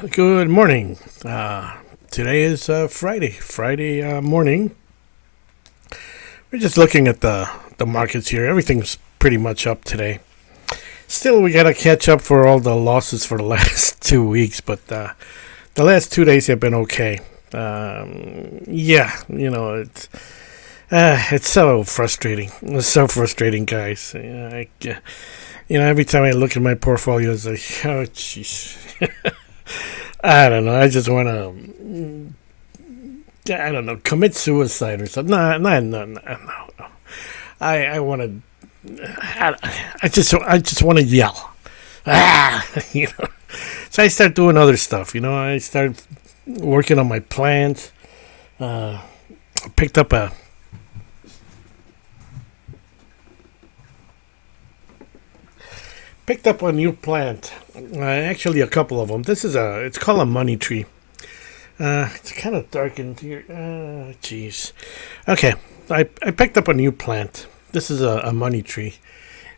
Good morning. Today is Friday morning. We're just looking at the markets here. Everything's pretty much up today. Still, we got to catch up for all the losses for the last 2 weeks, but the last 2 days have been okay. Yeah, it's so frustrating. It's so frustrating, guys. Every time I look at my portfolio, it's like, oh, jeez. I don't know. I just want to, I don't know, commit suicide or something. No. I want to, I just want to yell. Ah, you know. So I start doing other stuff. I start working on my plans. Picked up a picked up a new plant. Actually, a couple of them. It's called a money tree. It's kind of dark in here. Jeez. Okay, I picked up a new plant. This is a money tree.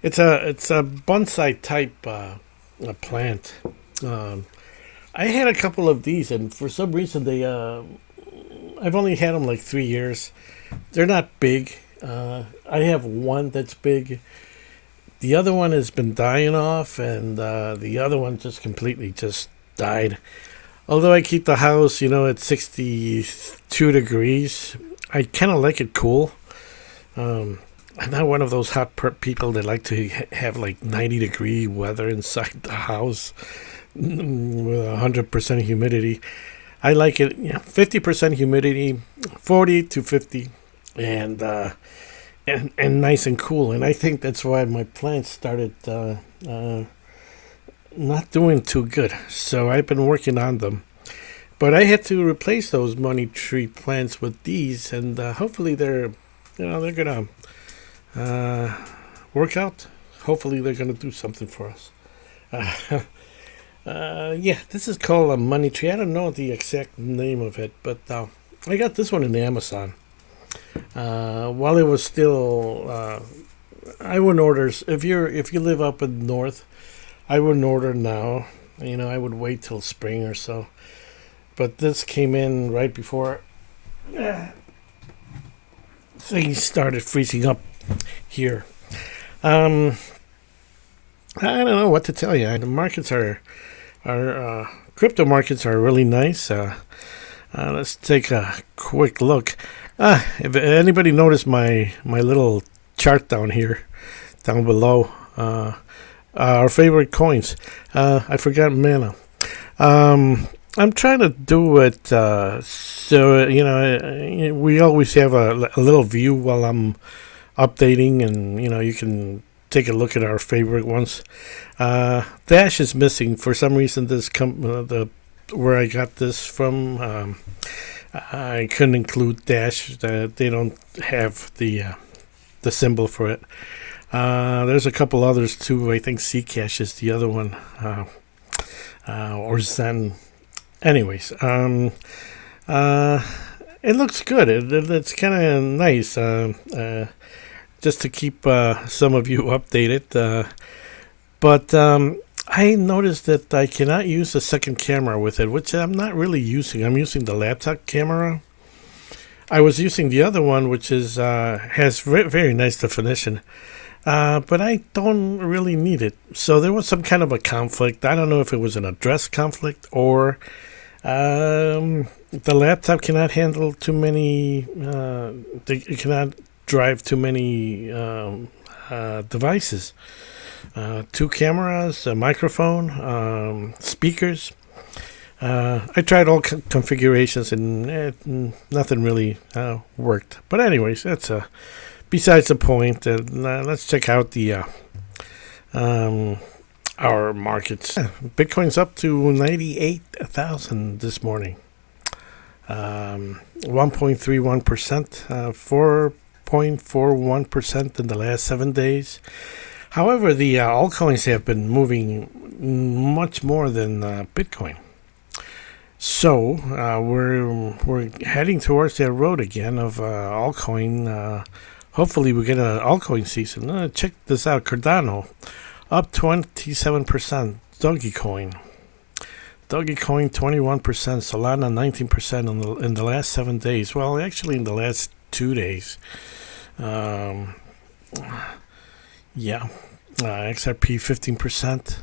It's a bonsai type a plant. Um, I had a couple of these, and for some reason I've only had them like 3 years. They're not big. I have one that's big. The other one has been dying off, and the other one just completely just died. Although I keep the house, at 62 degrees, I kind of like it cool. I'm not one of those people that like to have like 90-degree weather inside the house with 100% humidity. I like it, 50% humidity, 40 to 50, and and nice and cool. And I think that's why my plants started not doing too good. So I've been working on them. But I had to replace those money tree plants with these, and hopefully they're gonna work out. Hopefully they're gonna do something for us. Yeah, this is called a money tree. I don't know the exact name of it, but I got this one in Amazon. While it was still, I wouldn't order if you live up in the north. I wouldn't order now. I would wait till spring or so. But this came in right before things started freezing up here. Um, I don't know what to tell you. The markets are crypto markets are really nice. Let's take a quick look. If anybody noticed my little chart down here, down below, our favorite coins. I forgot mana. I'm trying to do it so we always have a little view while I'm updating, and you can take a look at our favorite ones. Dash is missing for some reason. The where I got this from. I couldn't include Dash. They don't have the symbol for it. There's a couple others too. I think Zcash is the other one, or Zen. Anyways, it looks good. It's kind of nice. Just to keep some of you updated. But I noticed that I cannot use a second camera with it, which I'm not really using. I'm using the laptop camera. I was using the other one, which is has very nice definition, but I don't really need it. So there was some kind of a conflict. I don't know if it was an address conflict or the laptop cannot handle too many. It cannot drive too many devices. Two cameras, a microphone, speakers. I tried all configurations, and nothing really worked. But anyways, that's besides the point. Let's check out the our markets. Bitcoin's up to 98,000 this morning. 1.31%, 4.41% in the last 7 days. However, the altcoins have been moving much more than Bitcoin. So we're heading towards that road again of altcoin. Hopefully we get an altcoin season. Check this out. Cardano up 27%. Dogecoin Dogecoin 21%, Solana 19% in the last 7 days. Well, actually, in the last 2 days. Um, yeah, XRP 15%.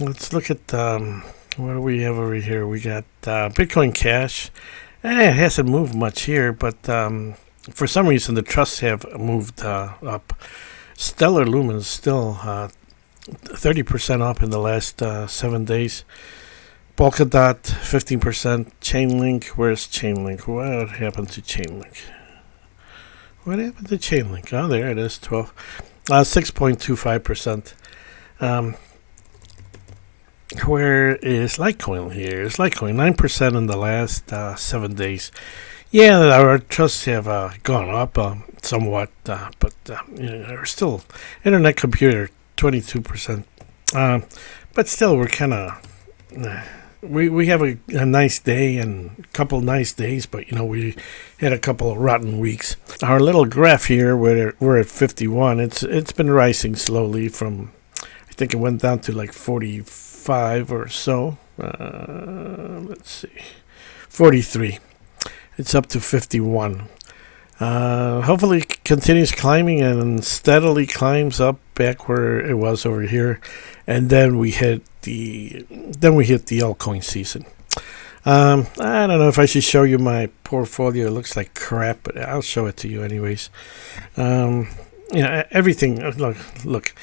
Let's look at what do we have over here? We got Bitcoin Cash. It hasn't moved much here, but for some reason the trusts have moved up. Stellar Lumen is still 30% up in the last 7 days. Polkadot 15%. Chainlink, where's Chainlink? What happened to Chainlink? What happened to Chainlink? Oh, there it is, 6.25%. Where is Litecoin here? Is Litecoin 9% in the last 7 days? Yeah, our trusts have gone up somewhat, but they're still Internet Computer 22%. But still, we're kind of we have a nice day and a couple nice days, but we had a couple of rotten weeks. Our little graph here, we're at 51. It's been rising slowly from, I think it went down to like 45 or so. Let's see, 43. It's up to 51. Hopefully it continues climbing and steadily climbs up back where it was over here, and then we hit the altcoin season. I don't know if I should show you my portfolio. It looks like crap, but I'll show it to you anyways. Everything. Look,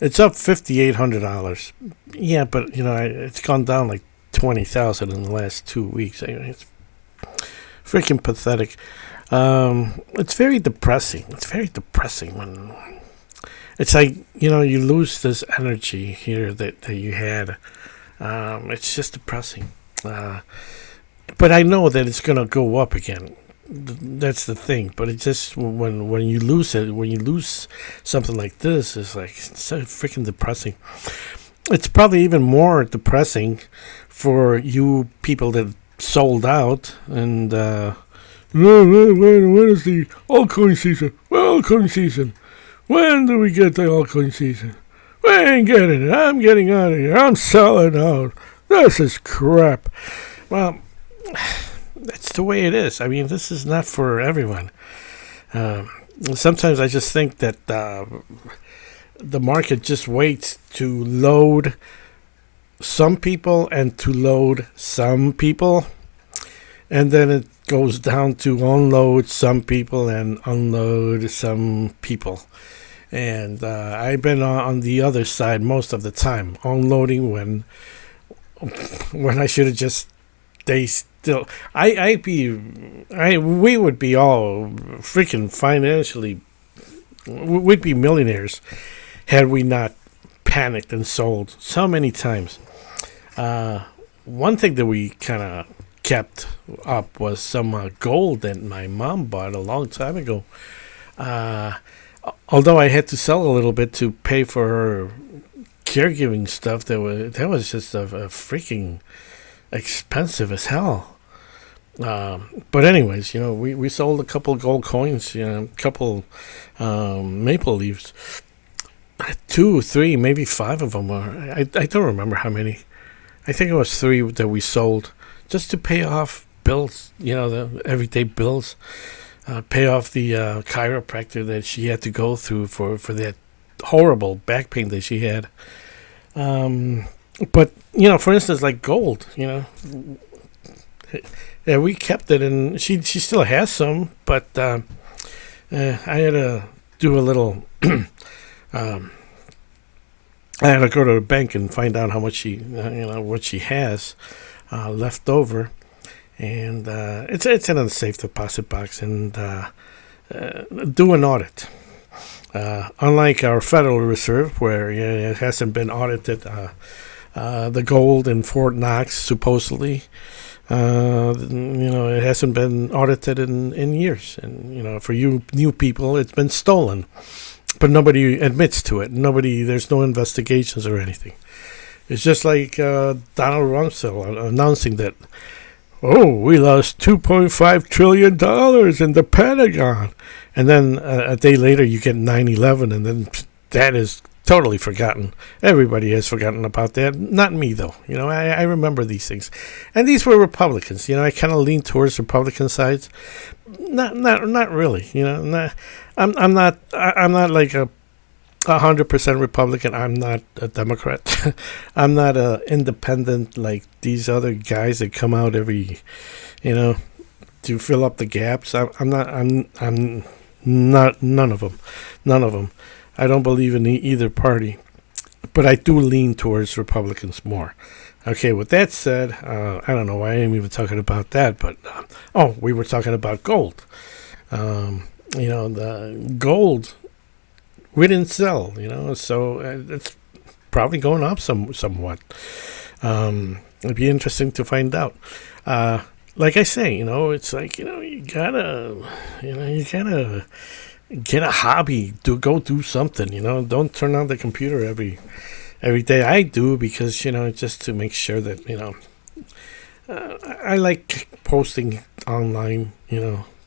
it's up $5,800. Yeah, but it's gone down like 20,000 in the last 2 weeks. It's freaking pathetic. It's very depressing. It's very depressing when it's like you lose this energy here that you had. It's just depressing. But I know that it's gonna go up again. That's the thing. But it's just when you lose it, when you lose something like this, it's like so freaking depressing. It's probably even more depressing for you people that sold out and. When is the altcoin season? Altcoin season. When do we get the altcoin season? We ain't getting it. I'm getting out of here. I'm selling out. This is crap. Well, that's the way it is. I mean, this is not for everyone. Sometimes I just think that the market just waits to load some people and to load some people. And then it goes down to unload some people and unload some people. And I've been on the other side most of the time, unloading when I should have just stayed still. We would be all freaking financially, we'd be millionaires had we not panicked and sold so many times. One thing that we kind of kept up was some gold that my mom bought a long time ago. Although I had to sell a little bit to pay for her caregiving stuff, that was just a freaking expensive as hell. But anyways, we sold a couple gold coins, a couple maple leaves, 2, 3, maybe 5 of them. I don't remember how many. I think it was 3 that we sold. Just to pay off bills, the everyday bills, pay off the chiropractor that she had to go through for that horrible back pain that she had. But, for instance, like gold, yeah, we kept it, and she still has some, but I had to do a little, I had to go to the bank and find out how much what she has left over, and it's in a safe deposit box, and do an audit. Unlike our Federal Reserve, where it hasn't been audited, the gold in Fort Knox supposedly, it hasn't been audited in years, and for you new people, it's been stolen, but nobody admits to it. There's no investigations or anything. It's just like Donald Rumsfeld announcing that, we lost $2.5 trillion in the Pentagon. And then a day later you get 9/11, and then that is totally forgotten. Everybody has forgotten about that. Not me, though. I remember these things. And these were Republicans. I kind of lean towards Republican sides. Not really. I'm not like a 100% Republican. I'm not a Democrat. I'm not a independent like these other guys that come out every, to fill up the gaps. I'm not. I'm not. None of them. None of them. I don't believe in either party, but I do lean towards Republicans more. Okay, with that said, I don't know why I'm even talking about that, but we were talking about gold. The gold we didn't sell, so it's probably going up somewhat. It'd be interesting to find out. Like I say, it's like you gotta get a hobby, go do something. Don't turn on the computer every day. I do because just to make sure that I like posting online.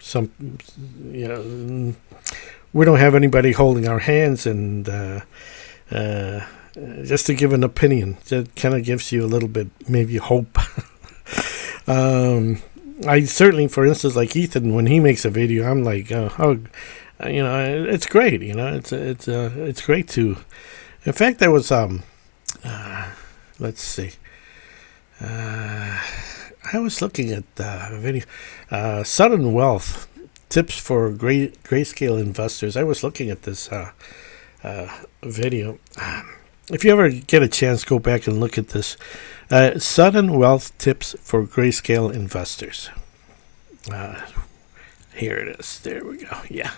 Some we don't have anybody holding our hands, and just to give an opinion, that kind of gives you a little bit maybe hope. I certainly, for instance, like Ethan, when he makes a video, I'm like, it's great. It's great too. In fact, there was let's see. I was looking at the video, Sudden Wealth tips for grayscale investors. I was looking at this video. If you ever get a chance, go back and look at this. Sudden Wealth tips for grayscale investors. Here it is. There we go. Yeah.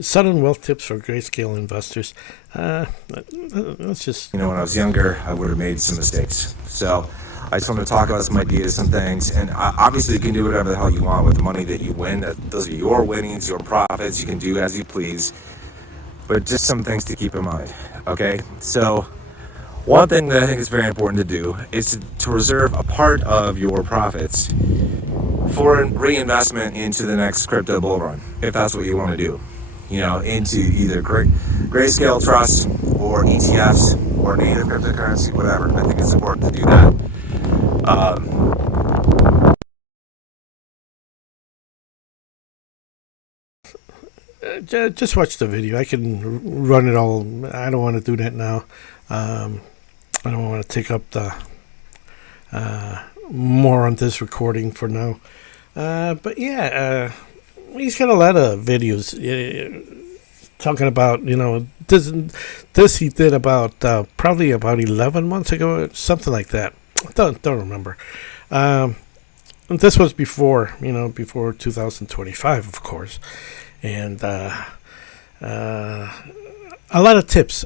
Sudden Wealth tips for grayscale investors. Let's just. When I was younger, I would have made some mistakes. So I just want to talk about some ideas, some things. And obviously, you can do whatever the hell you want with the money that you win. Those are your winnings, your profits. You can do as you please. But just some things to keep in mind. Okay? So one thing that I think is very important to do is to reserve a part of your profits for reinvestment into the next crypto bull run, if that's what you want to do. Into either grayscale trusts or ETFs or native cryptocurrency, whatever. I think it's important to do that. Just watch the video. I can run it all. I don't want to do that now. I don't want to take up the more on this recording for now. But yeah, he's got a lot of videos talking about, this he did about probably about 11 months ago, something like that. Don't remember. This was before 2025, of course. And a lot of tips.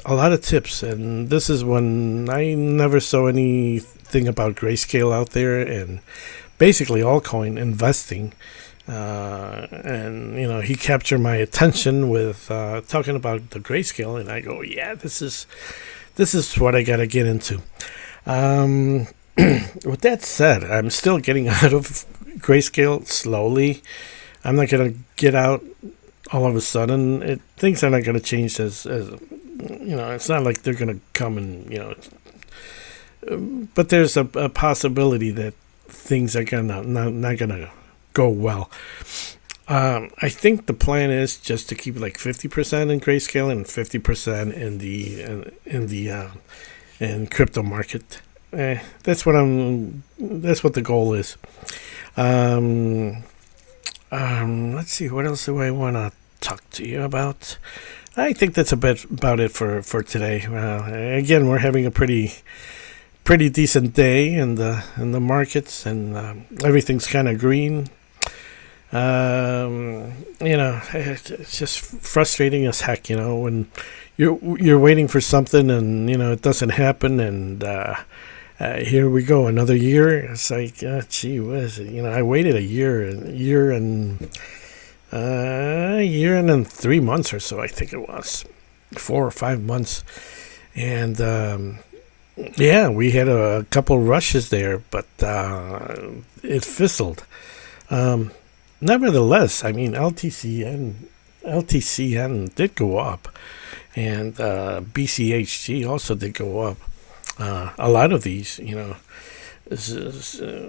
And this is when I never saw anything about Grayscale out there, and basically altcoin investing. And he captured my attention with talking about the Grayscale, and I go, yeah, this is what I gotta get into. With that said, I'm still getting out of Grayscale slowly. I'm not gonna get out all of a sudden. Things are not gonna change as it's not like they're gonna come and but there's a possibility that things are not gonna go well. I think the plan is just to keep like 50% in Grayscale and 50% in crypto market. That's what the goal is. Let's see, what else do I want to talk to you about? I think that's about it for today. Again, we're having a pretty decent day in the markets, and everything's kind of green. It's just frustrating as heck, when you're waiting for something and it doesn't happen, and here we go, another year. It's like, gee whiz, I waited a year and then 3 months or so, I think it was 4 or 5 months, and yeah, we had a couple rushes there, but it fizzled. Nevertheless, I mean, LTCN LTCN did go up, and BCHG also did go up. A lot of these,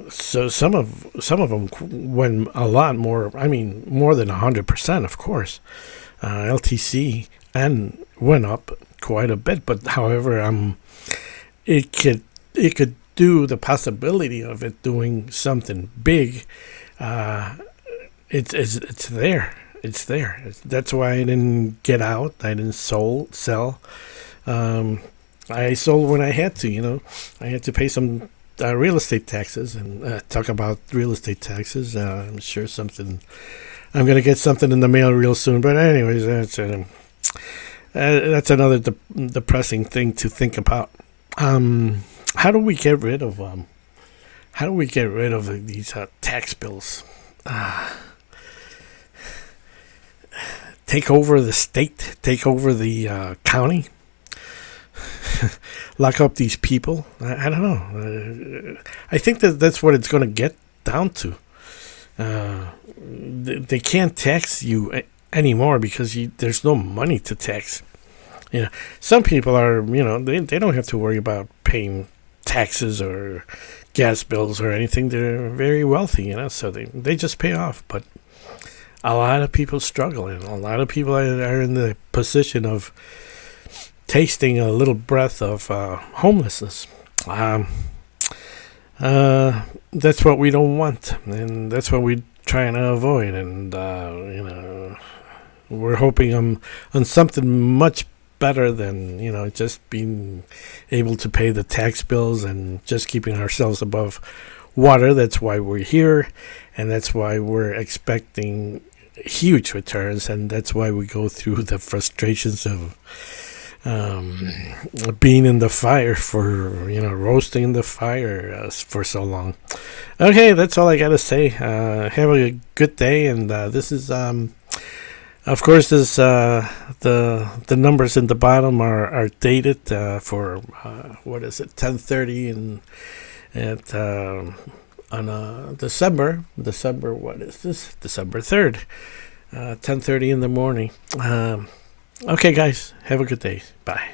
so some of them went a lot more. I mean, more than 100%, of course. LTC and went up quite a bit, but however, it could do the possibility of it doing something big. It's there. It's there. That's why I didn't get out. I didn't sell. I sold when I had to. I had to pay some real estate taxes, and talk about real estate taxes. I'm sure I'm gonna get something in the mail real soon. But anyways, that's another depressing thing to think about. How do we get rid of these tax bills? Take over the state, take over the county, lock up these people. I don't know. I think that's what it's going to get down to. They can't tax you anymore because there's no money to tax. Some people are, they don't have to worry about paying taxes or gas bills or anything. They're very wealthy, so they just pay off. But a lot of people struggle, and a lot of people are in the position of tasting a little breath of homelessness. That's what we don't want, and that's what we're trying to avoid. And we're hoping on something much better than just being able to pay the tax bills and just keeping ourselves above water. That's why we're here, and that's why we're expecting huge returns, and that's why we go through the frustrations of being in the fire for roasting in the fire for so long. Okay, that's all I gotta say. Have a good day, and this is of course this the numbers in the bottom are dated for what is it, 10:30 and at on December, what is this? December 3rd, 10:30 in the morning. Okay, guys, have a good day. Bye.